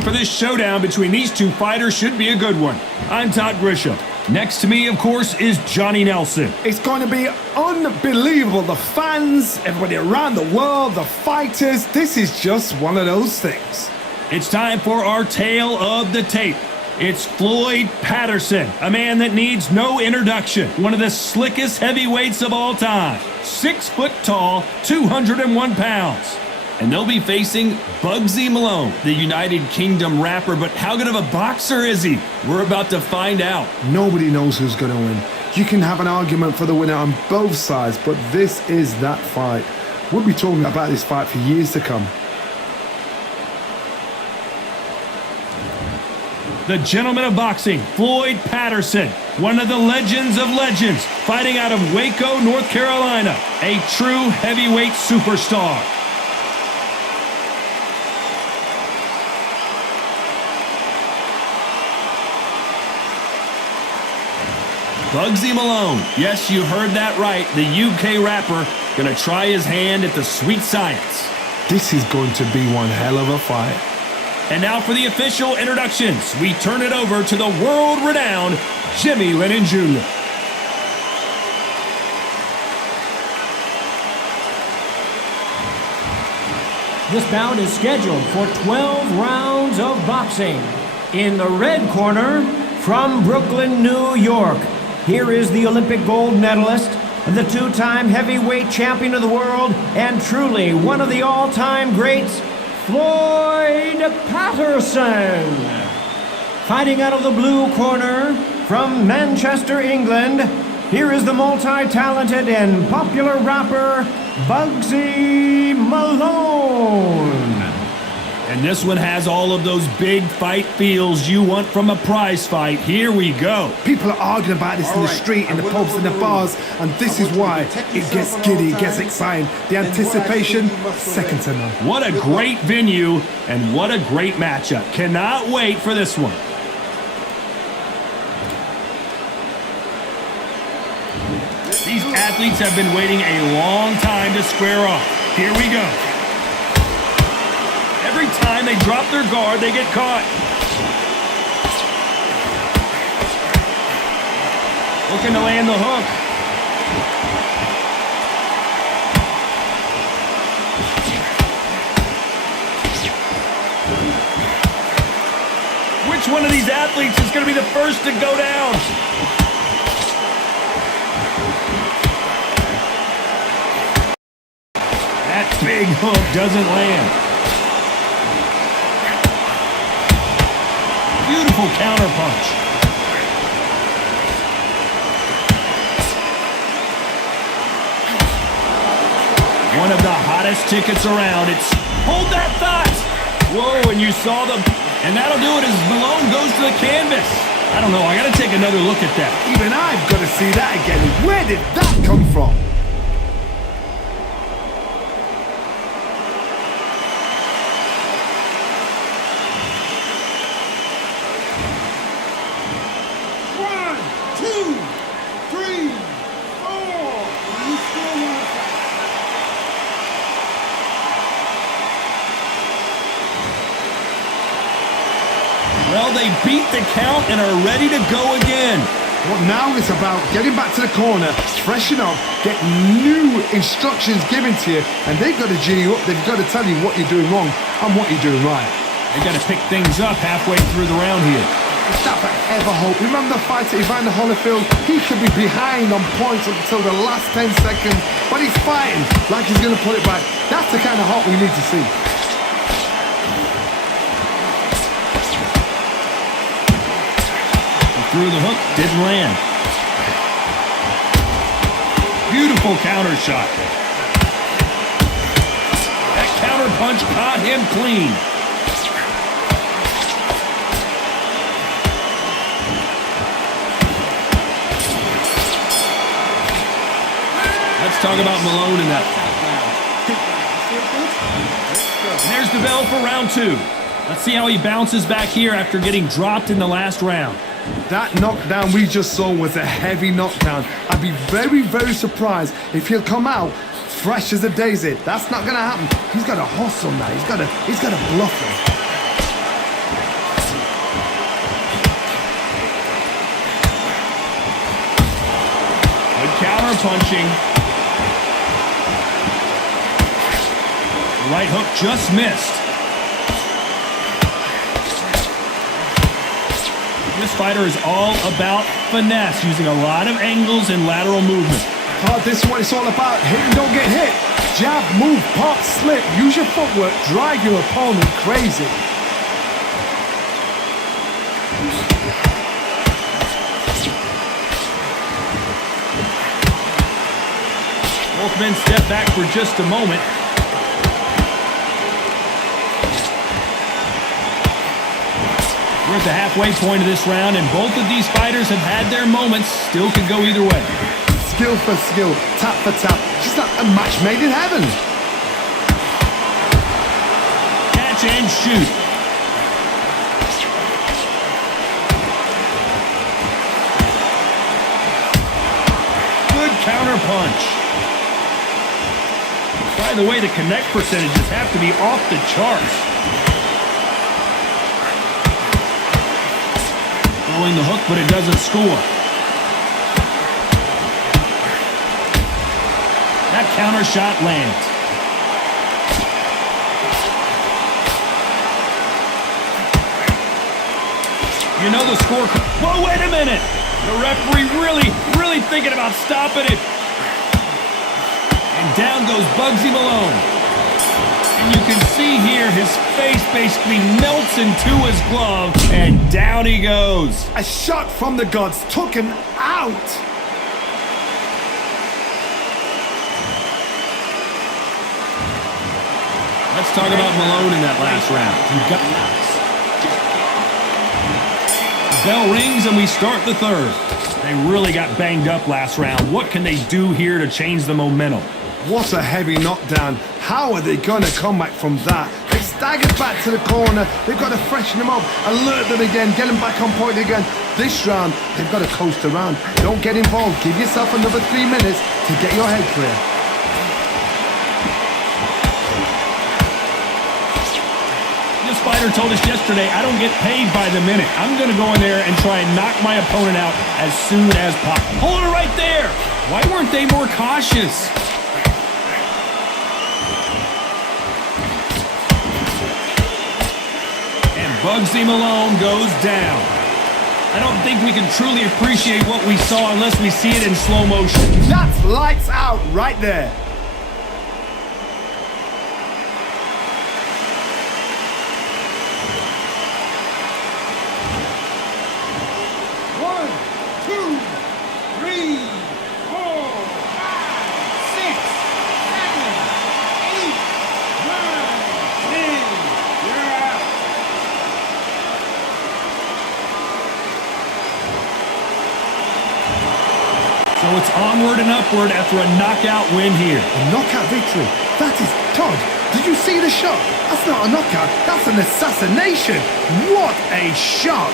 For this showdown between these two fighters should be a good one. I'm Todd Grisham. Next to me, of course, is Johnny Nelson. It's going to be unbelievable. The fans, everybody around the world, the fighters. This is just one of those things. It's time for our tale of the tape. It's Floyd Patterson, a man that needs no introduction. One of the slickest heavyweights of all time. 6 foot tall, 201 pounds. And they'll be facing Bugzy Malone, the United Kingdom rapper. But how good of a boxer is he? We're about to find out. Nobody knows who's going to win. You can have an argument for the winner on both sides, but this is that fight. We'll be talking about this fight for years to come. The gentleman of boxing, Floyd Patterson, one of the legends of legends, fighting out of Waco, North Carolina, a true heavyweight superstar. Bugzy Malone, yes, you heard that right, the UK rapper, gonna try his hand at the sweet science. This is going to be one hell of a fight. And now for the official introductions, we turn it over to the world-renowned Jimmy Lennon Jr. This bout is scheduled for 12 rounds of boxing. In the red corner, from Brooklyn, New York, here is the Olympic gold medalist, the 2-time heavyweight champion of the world, and truly one of the all-time greats, Floyd Patterson. Fighting out of the blue corner, from Manchester, England, here is the multi-talented and popular rapper, Bugzy Malone. And this one has all of those big fight feels you want from a prize fight. Here we go. People are arguing about this in the street, in the pubs, in the bars, and this is why it gets giddy, it gets exciting. The anticipation, second to none. What a great venue, and what a great matchup. Cannot wait for this one. These athletes have been waiting a long time to square off. Here we go. Every time they drop their guard, they get caught. Looking to land the hook. Which one of these athletes is going to be the first to go down? That big hook doesn't land. Beautiful counter punch. One of the hottest tickets around. It's hold that thought. Whoa, and you saw them. And that'll do it as Malone goes to the canvas. I don't know. I got to take another look at that. Even I've got to see that again. Where did that come from? Well, they beat the count and are ready to go again. Well, now it's about getting back to the corner, freshen up, get new instructions given to you, and they've got to G you up. They've got to tell you what you're doing wrong and what you're doing right. They got to pick things up halfway through the round here. It's that forever hope. Remember the fight at Evander Holyfield? He could be behind on points until the last 10 seconds, but he's fighting like he's going to put it back. That's the kind of hope we need to see. Through the hook, didn't land. Beautiful counter shot. That counter punch caught him clean. Let's talk about Malone in that. And there's the bell for round 2. Let's see how he bounces back here after getting dropped in the last round. That knockdown we just saw was a heavy knockdown. I'd be very, very surprised if he'll come out fresh as a daisy. That's not going to happen. He's got to hustle now. He's got to bluff him. punching. Right hook just missed. This fighter is all about finesse, using a lot of angles and lateral movement. Oh, this is what it's all about. Hit and don't get hit. Jab, move, pop, slip. Use your footwork. Drive your opponent crazy. Both men step back for just a moment. We're at the halfway point of this round, and both of these fighters have had their moments. Still could go either way. Skill for skill, tap for tap. Just like a match made in heaven. Catch and shoot. Good counter punch. By the way, the connect percentages have to be off the charts. Throwing the hook, but it doesn't score. That counter shot lands. You know the score. Whoa, wait a minute. The referee really thinking about stopping it. And down goes Bugzy Malone. And you can see here his face basically melts into his glove, and down he goes. A shot from the gods took him out. Let's talk about Malone in that last round. The bell rings and we start the third. They really got banged up last round. What can they do here to change the momentum? What a heavy knockdown. How are they going to come back from that? They staggered back to the corner. They've got to freshen them up, alert them again, get them back on point again. This round, they've got to coast around. Don't get involved. Give yourself another 3 minutes to get your head clear. This fighter told us yesterday, I don't get paid by the minute. I'm going to go in there and try and knock my opponent out as soon as possible. Hold it right there. Why weren't they more cautious? Bugzy Malone goes down. I don't think we can truly appreciate what we saw unless we see it in slow motion. That's lights out right there. One, two, three, 4, 5, 6, 7, 8, 9, 10. You're out. So it's onward and upward after a knockout win here. A knockout victory. That is Todd. Did you see the shot? That's not a knockout. That's an assassination. What a shot.